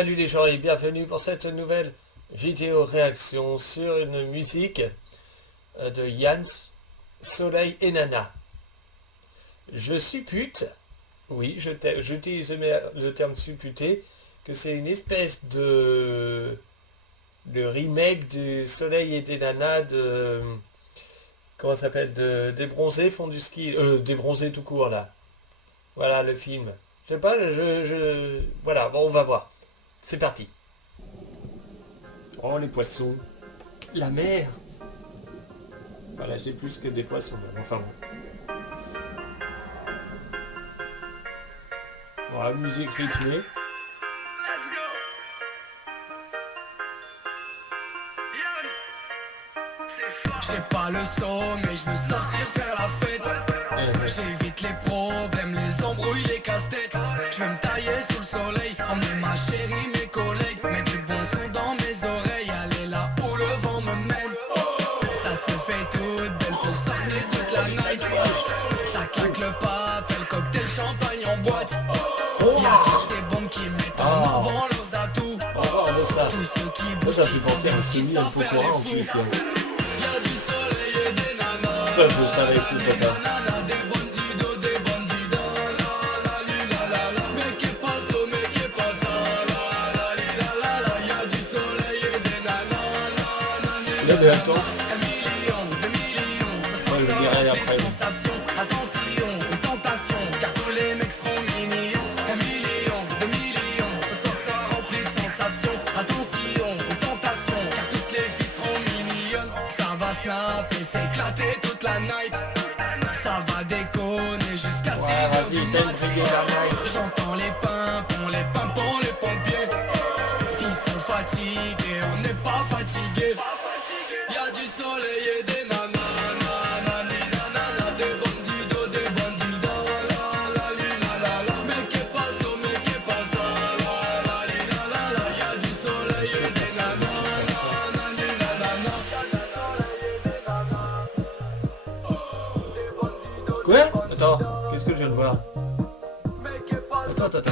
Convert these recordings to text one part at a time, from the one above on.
Salut les gens et bienvenue pour cette nouvelle vidéo réaction sur une musique de Jans, Soleil et Nana. Je suppute, oui, j'utilise le terme supputer, que c'est une espèce de le remake du Soleil et des Nanas de comment ça s'appelle, de des bronzés font du ski, des bronzés tout court là. Voilà le film. Je sais pas, voilà, bon on va voir. C'est parti. Oh les poissons. La mer. Voilà, j'ai plus que des poissons là. Enfin bon. Voilà, musique rythmée. J'ai pas le son, mais je veux sortir faire la fête. J'évite les problèmes, les embrouilles, les casse-têtes. Je veux me tailler sous le soleil, emmener ma chérie, mes collègues. Mettre du bon son dans mes oreilles, aller là où le vent me mène. Ça se fait toute belle pour sortir toute la night. Ça claque le papel, cocktail, champagne en boîte. Y'a tous ces bombes qui mettent en avant leurs atouts. Tous ceux qui bougent, qui sont bien, qui savent faire les fous. Y'a du soleil et des nanas. Je savais que c'était ça. Des bandidos, des bandits. Mais qu'est paso, mais qu'est pas ça. Y'a du soleil et des nanas. Là, mais attends. 1 million, 2 millions. Ouais, je dirai après. Sensation, attention, une tentation. Car tous les mecs seront mignons. 1 million, 2 millions. Ce soir sera rempli de sensations. Attention, une tentation. Car toutes les filles seront mignonnes. Ça va snapper, s'éclater toute la night. Ça va déconner jusqu'à 6h du mat. J'entends les pimpons, les pompiers. Ils sont fatigués, on n'est pas fatigués. Y'a du soleil et des nanas. Des bandidos, des bandits. Mais qu'est pas ça, mais qu'est pas ça. Y'a du soleil et des nanas. Quoi? Attends, qu'est-ce que je viens de voir? Attends.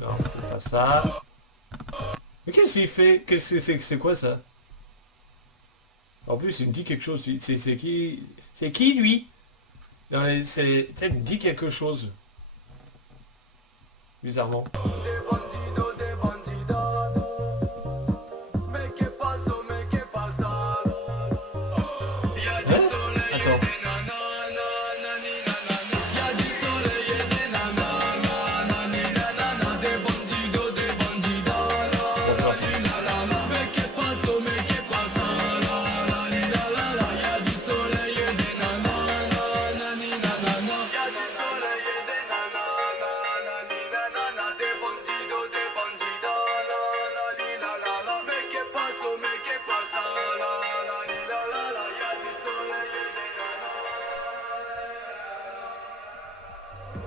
Non, c'est pas ça. Mais qu'est-ce qu'il fait? C'est quoi ça? En plus, il me dit quelque chose. C'est qui? C'est qui lui? Non, mais c'est. Tu sais, il me dit quelque chose. Bizarrement. Attends.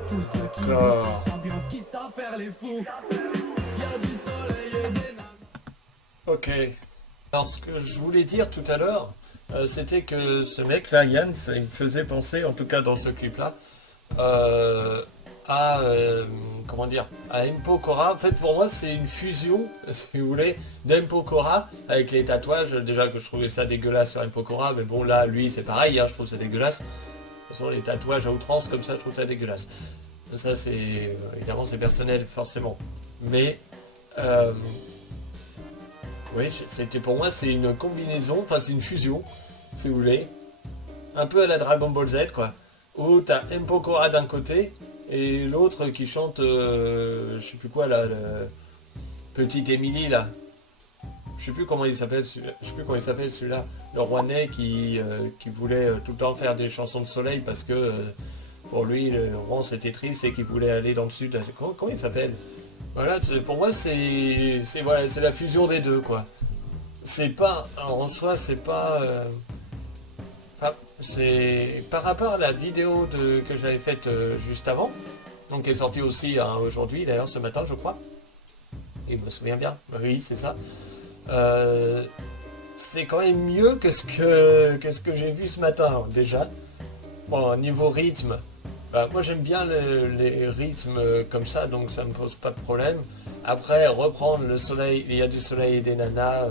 Tous ceux qui D'accord. bougent, qui s'ambiancent, qui savent faire les fous. Y'a du soleil et des nanas. Ok. Alors ce que je voulais dire tout à l'heure, c'était que ce mec-là, Yann, il me faisait penser, en tout cas dans ce clip-là, comment dire, à Mpokora. En fait, pour moi, c'est une fusion, si vous voulez, d'Mpokora avec les tatouages. Déjà que je trouvais ça dégueulasse sur Mpokora, mais bon, là, lui, c'est pareil, hein, je trouve ça dégueulasse. De toute façon, les tatouages à outrance comme ça, je trouve ça dégueulasse. Ça, c'est évidemment, c'est personnel, forcément. Mais oui, c'était pour moi, c'est une combinaison, enfin c'est une fusion, si vous voulez. Un peu à la Dragon Ball Z, quoi. Où t'as Mpokora d'un côté, et l'autre qui chante, je sais plus quoi, là, Petite Émilie, là. Je sais plus comment il s'appelle celui-là. Le Rouennais qui voulait tout le temps faire des chansons de soleil parce que, pour lui, le Rouen c'était triste et qu'il voulait aller dans le sud. Comment il s'appelle? Voilà, pour moi voilà, c'est la fusion des deux, quoi. C'est pas, en soi, c'est pas, c'est par rapport à la vidéo que j'avais faite juste avant, donc qui est sortie aussi hein, aujourd'hui, d'ailleurs ce matin je crois. Il me souviens bien, oui c'est ça. C'est quand même mieux que ce que j'ai vu ce matin déjà. Bon, niveau rythme, Bah, moi j'aime bien les rythmes comme ça, donc ça me pose pas de problème. Après, reprendre le soleil, il y a du soleil et des nanas,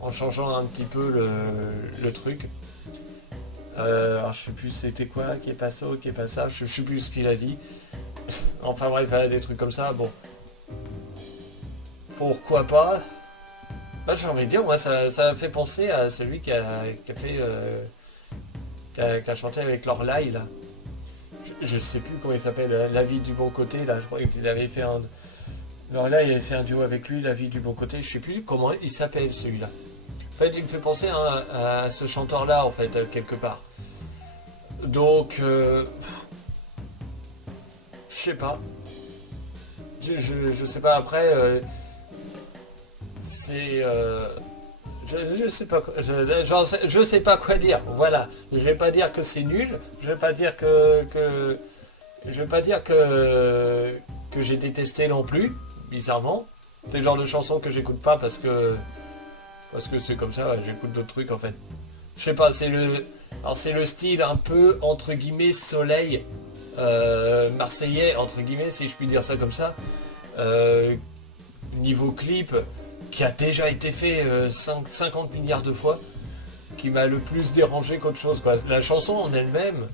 en changeant un petit peu le truc. Alors je sais plus c'était quoi, qui est pas ça, qui est pas ça, je sais plus ce qu'il a dit. Enfin bref, des trucs comme ça, bon. Pourquoi pas? Bah j'ai envie de dire, moi ça fait penser à celui qui a fait qui a chanté avec Lorelai là. Je sais plus comment il s'appelle, La vie du bon côté là, je crois qu'il avait fait un. Lorelai il avait fait un duo avec lui, La vie du bon côté, je sais plus comment il s'appelle celui-là. En fait il me fait penser à ce chanteur là en fait, quelque part. Donc je sais pas. Je sais pas après. C'est je sais pas quoi, je sais pas quoi dire. Voilà. Je vais pas dire que c'est nul. Je vais pas dire je vais pas dire que j'ai détesté non plus. Bizarrement. C'est le genre de chanson que j'écoute pas parce que c'est comme ça. Ouais, j'écoute d'autres trucs en fait. Je sais pas. C'est le style un peu entre guillemets soleil marseillais entre guillemets si je puis dire ça comme ça. Niveau clip qui a déjà été fait 50 milliards de fois, qui m'a le plus dérangé qu'autre chose quoi. La chanson en elle-même,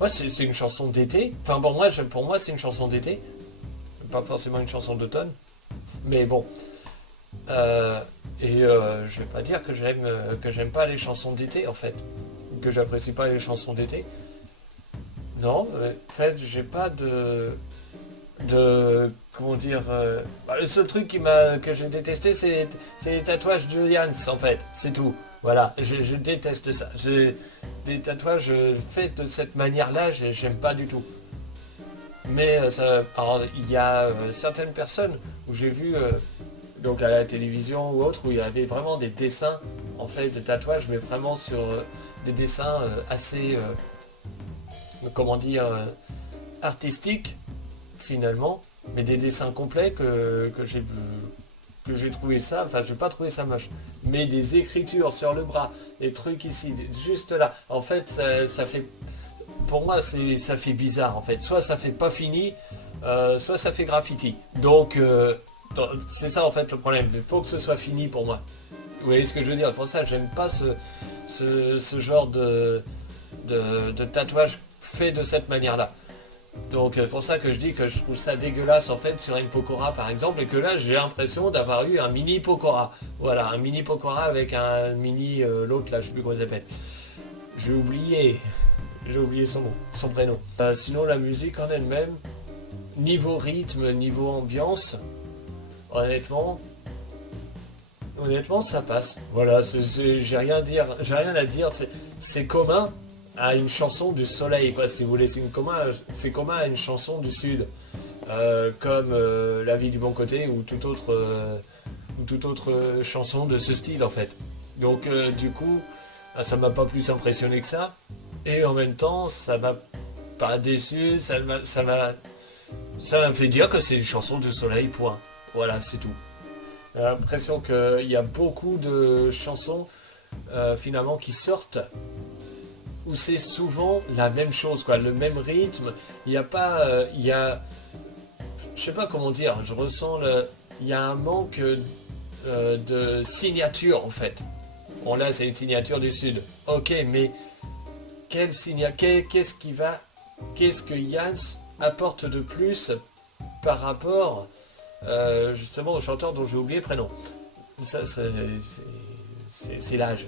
ouais, c'est une chanson d'été. Enfin bon, pour moi c'est une chanson d'été, pas forcément une chanson d'automne, mais bon. Je vais pas dire que j'aime pas les chansons d'été en fait, que j'apprécie pas les chansons d'été. Non, en fait j'ai pas de comment dire le seul truc que j'ai détesté c'est les tatouages de Jans en fait, c'est tout. Voilà, je déteste ça. Des tatouages faits de cette manière-là, j'aime pas du tout. Mais alors, il y a certaines personnes où j'ai vu donc à la télévision ou autre où il y avait vraiment des dessins en fait de tatouages, mais vraiment sur des dessins assez comment dire artistiques finalement, mais des dessins complets que j'ai trouvé ça, enfin j'ai pas trouvé ça moche, mais des écritures sur le bras, des trucs ici, juste là, en fait ça fait, pour moi ça fait bizarre en fait, soit ça fait pas fini, soit ça fait graffiti, donc c'est ça en fait le problème, il faut que ce soit fini pour moi. Vous voyez ce que je veux dire? Pour ça j'aime pas ce genre de tatouage fait de cette manière-là. Donc c'est pour ça que je dis que je trouve ça dégueulasse en fait sur une Pokora par exemple, et que là j'ai l'impression d'avoir eu un mini Pokora. Voilà, un mini Pokora avec un mini l'autre là, je sais plus comment il s'appelle. J'ai oublié son prénom. Sinon la musique en elle-même, niveau rythme, niveau ambiance, honnêtement ça passe. Voilà, j'ai rien à dire, c'est commun à une chanson du soleil, quoi, si vous voulez, c'est commun à une chanson du sud, comme La vie du bon côté ou toute autre chanson de ce style en fait. Donc du coup, ça m'a pas plus impressionné que ça, et en même temps, ça m'a pas déçu, ça m'a fait dire que c'est une chanson du soleil, point. Voilà, c'est tout. J'ai l'impression qu'il y a beaucoup de chansons finalement qui sortent où c'est souvent la même chose, quoi, le même rythme. Il n'y a pas, je sais pas comment dire. Je ressens il y a un manque de signature en fait. Bon là, c'est une signature du Sud. Ok, mais qu'est-ce que Jans apporte de plus par rapport justement au chanteur dont j'ai oublié le prénom. Ça, c'est l'âge.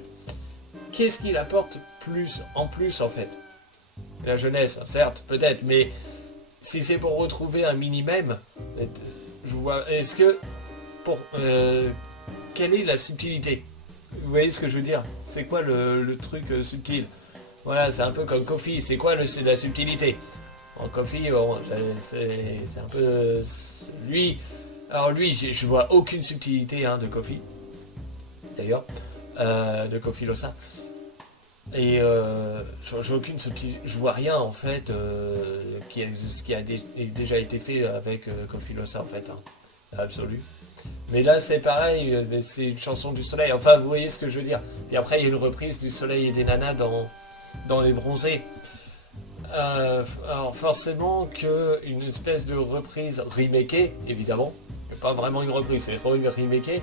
Qu'est-ce qu'il apporte en plus en fait? La jeunesse, certes, peut-être, mais si c'est pour retrouver un minimum, je vois. Est-ce que quelle est la subtilité? Vous voyez ce que je veux dire? C'est quoi le truc subtil? Voilà, c'est un peu comme Kofi. C'est quoi la subtilité? En Kofi, bon, c'est un peu lui. Alors lui, je vois aucune subtilité de Kofi. D'ailleurs, de Kofi Losa. Et j'ai aucune subtilité, je vois rien en fait qui a déjà été fait avec Kofi Losa en fait, absolu. Mais là c'est pareil, c'est une chanson du soleil, enfin vous voyez ce que je veux dire. Puis après il y a une reprise du soleil et des nanas dans Les Bronzés. Alors forcément qu'une espèce de reprise remakée, évidemment, mais pas vraiment une reprise, c'est remakée,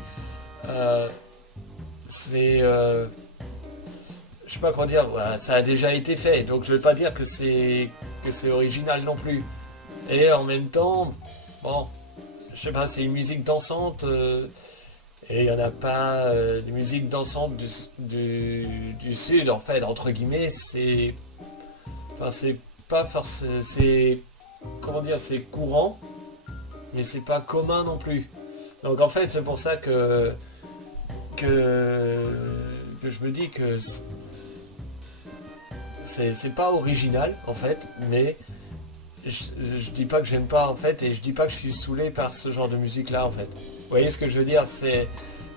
c'est... je sais pas quoi dire, voilà, ça a déjà été fait, donc je vais pas dire que c'est original non plus. Et en même temps, bon, je sais pas, c'est une musique dansante, et il n'y en a pas de musique dansante du sud, en fait, entre guillemets, c'est... Enfin, c'est pas forcément... C'est... Comment dire, c'est courant, mais c'est pas commun non plus. Donc en fait, c'est pour ça que je me dis que c'est pas original, en fait, mais je dis pas que j'aime pas, en fait, et je dis pas que je suis saoulé par ce genre de musique-là, en fait. Vous voyez ce que je veux dire? C'est...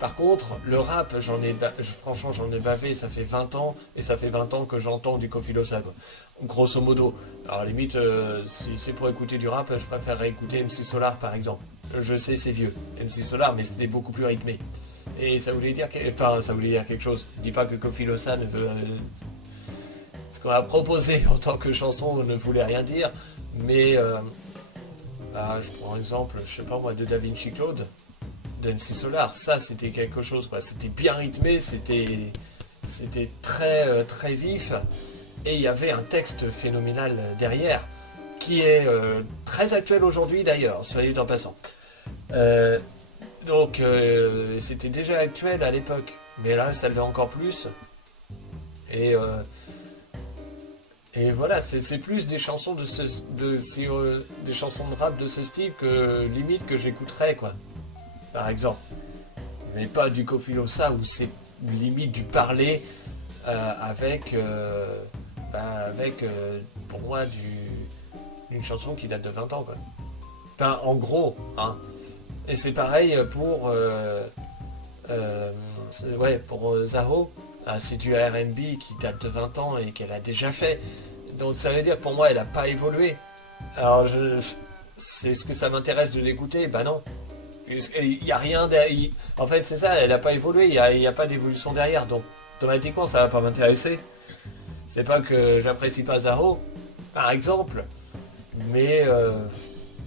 Par contre, le rap, franchement, j'en ai bavé, ça fait 20 ans, et ça fait 20 ans que j'entends du Kofi Losa, quoi. Grosso modo. Alors limite, si c'est pour écouter du rap, je préférerais écouter MC Solar, par exemple. Je sais, c'est vieux, MC Solar, mais c'était beaucoup plus rythmé. Et ça voulait dire, ça voulait dire quelque chose. Je dis pas que Kofi Losa ne veut... ce qu'on a proposé en tant que chanson ne voulait rien dire, mais... je prends un exemple, je sais pas moi, de Da Vinci Claude, de MC Solar, ça c'était quelque chose, quoi. C'était bien rythmé, c'était très très vif, et il y avait un texte phénoménal derrière, qui est très actuel aujourd'hui d'ailleurs, soyez en passant. Donc c'était déjà actuel à l'époque, mais là ça l'est encore plus. Et voilà, c'est plus des chansons des chansons de rap de ce style que limite que j'écouterais, quoi. Par exemple. Mais pas du Kofi Losa où c'est limite du parler avec pour moi une chanson qui date de 20 ans, quoi. Enfin, en gros, hein. Et c'est pareil pour Zaho. C'est du R&B qui date de 20 ans et qu'elle a déjà fait. Donc ça veut dire que pour moi elle n'a pas évolué. Alors c'est ce que ça m'intéresse de l'écouter? Bah non. Il n'y a rien derrière. En fait c'est ça, elle n'a pas évolué, il n'y a pas d'évolution derrière. Donc automatiquement ça va pas m'intéresser. C'est pas que j'apprécie pas Zaho, par exemple. Mais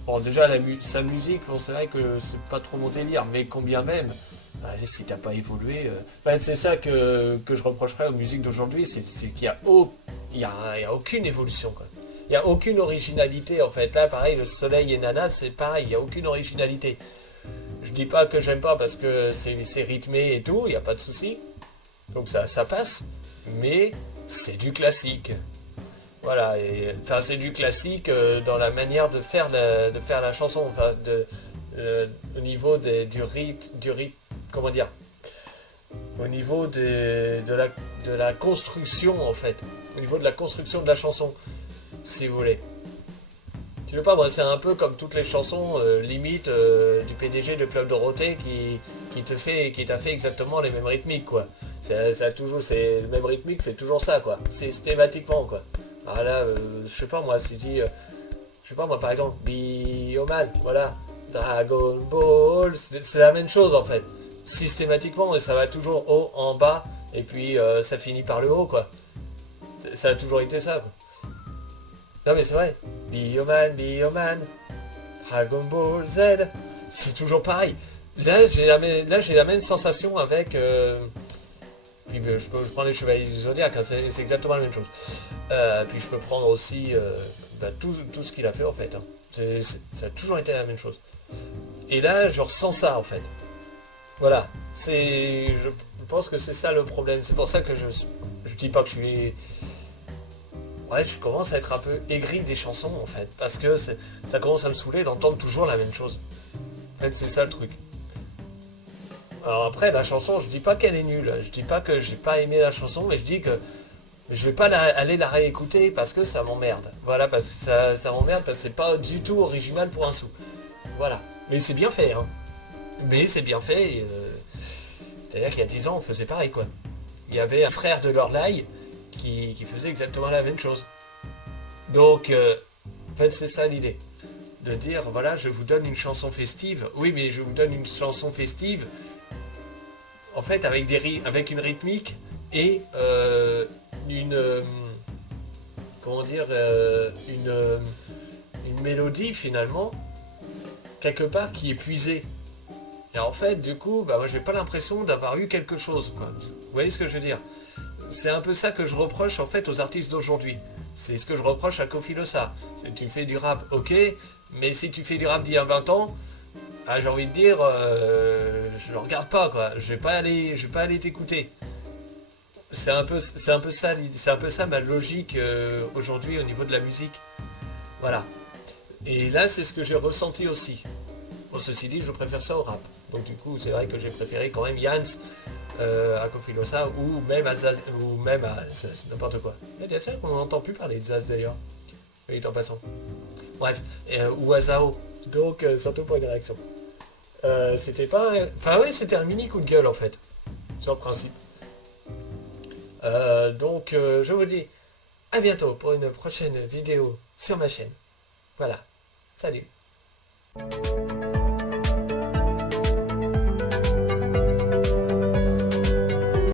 bon déjà sa musique, bon, c'est vrai que c'est pas trop mon délire, mais combien même. Si t'as pas évolué... c'est ça que je reprocherais aux musiques d'aujourd'hui, c'est qu'il y a aucune évolution, quoi. Il n'y a aucune originalité, en fait. Là, pareil, le Soleil et Nana, c'est pareil, il n'y a aucune originalité. Je dis pas que j'aime pas parce que c'est rythmé et tout, il n'y a pas de souci. Donc ça passe, mais c'est du classique. Voilà, enfin c'est du classique dans la manière de faire la chanson, enfin au niveau du rythme, comment dire, au niveau de la construction, en fait, au niveau de la construction de la chanson, si vous voulez. Tu veux pas, moi c'est un peu comme toutes les chansons limite du PDG de Club Dorothée qui t'a fait exactement les mêmes rythmiques, quoi. Ça toujours, c'est le même rythmique, c'est toujours ça, quoi. C'est systématiquement, quoi. Alors là, je sais pas moi, si tu dis, je sais pas moi par exemple, Bioman, voilà, Dragon Ball, c'est la même chose en fait. Systématiquement, et ça va toujours haut en bas, et puis ça finit par le haut, quoi. Ça a toujours été ça, quoi. Non mais c'est vrai, Bioman, Dragon Ball Z, c'est toujours pareil. Là j'ai la même sensation avec... puis je prends les Chevaliers du Zodiac, hein, c'est exactement la même chose. Puis je peux prendre aussi tout ce qu'il a fait en fait. Hein. Ça a toujours été la même chose. Et là je ressens ça en fait. Voilà, je pense que c'est ça le problème. C'est pour ça que je dis pas que je suis... Ouais, je commence à être un peu aigri des chansons en fait. Parce que ça commence à me saouler d'entendre toujours la même chose. En fait, c'est ça le truc. Alors après, la chanson, je dis pas qu'elle est nulle. Je dis pas que j'ai pas aimé la chanson, mais je dis que je vais pas aller la réécouter parce que ça m'emmerde. Voilà, parce que ça m'emmerde parce que c'est pas du tout original pour un sou. Voilà. Mais c'est bien fait, hein. Mais c'est bien fait. C'est-à-dire qu'il y a 10 ans, on faisait pareil, quoi. Il y avait un frère de Lorelai qui faisait exactement la même chose. Donc, en fait, c'est ça l'idée. De dire, voilà, je vous donne une chanson festive. Oui, mais je vous donne une chanson festive, en fait, avec une rythmique et comment dire, une mélodie finalement, quelque part qui est puisée. Et en fait, du coup, bah moi j'ai pas l'impression d'avoir eu quelque chose, quoi. Vous voyez ce que je veux dire? C'est un peu ça que je reproche en fait aux artistes d'aujourd'hui. C'est ce que je reproche à Kofi Losa. Si tu fais du rap, ok, mais si tu fais du rap d'il y a 20 ans, ah, j'ai envie de dire, je le regarde pas, quoi. Je vais pas aller t'écouter. C'est un peu ça, c'est un peu ça ma logique aujourd'hui au niveau de la musique. Voilà. Et là, c'est ce que j'ai ressenti aussi. Bon, ceci dit, je préfère ça au rap. Donc du coup, c'est vrai que j'ai préféré quand même Yans à Kofi Losa ou même à Zaz, ou même à Zaz, n'importe quoi. C'est ça qu'on n'entend plus parler de Zaz d'ailleurs. Oui, en passant. Bref, ou à Zao. Donc, surtout pour une réaction. C'était pas... Enfin oui, c'était un mini coup de gueule en fait. Sur le principe. Donc, je vous dis à bientôt pour une prochaine vidéo sur ma chaîne. Voilà. Salut.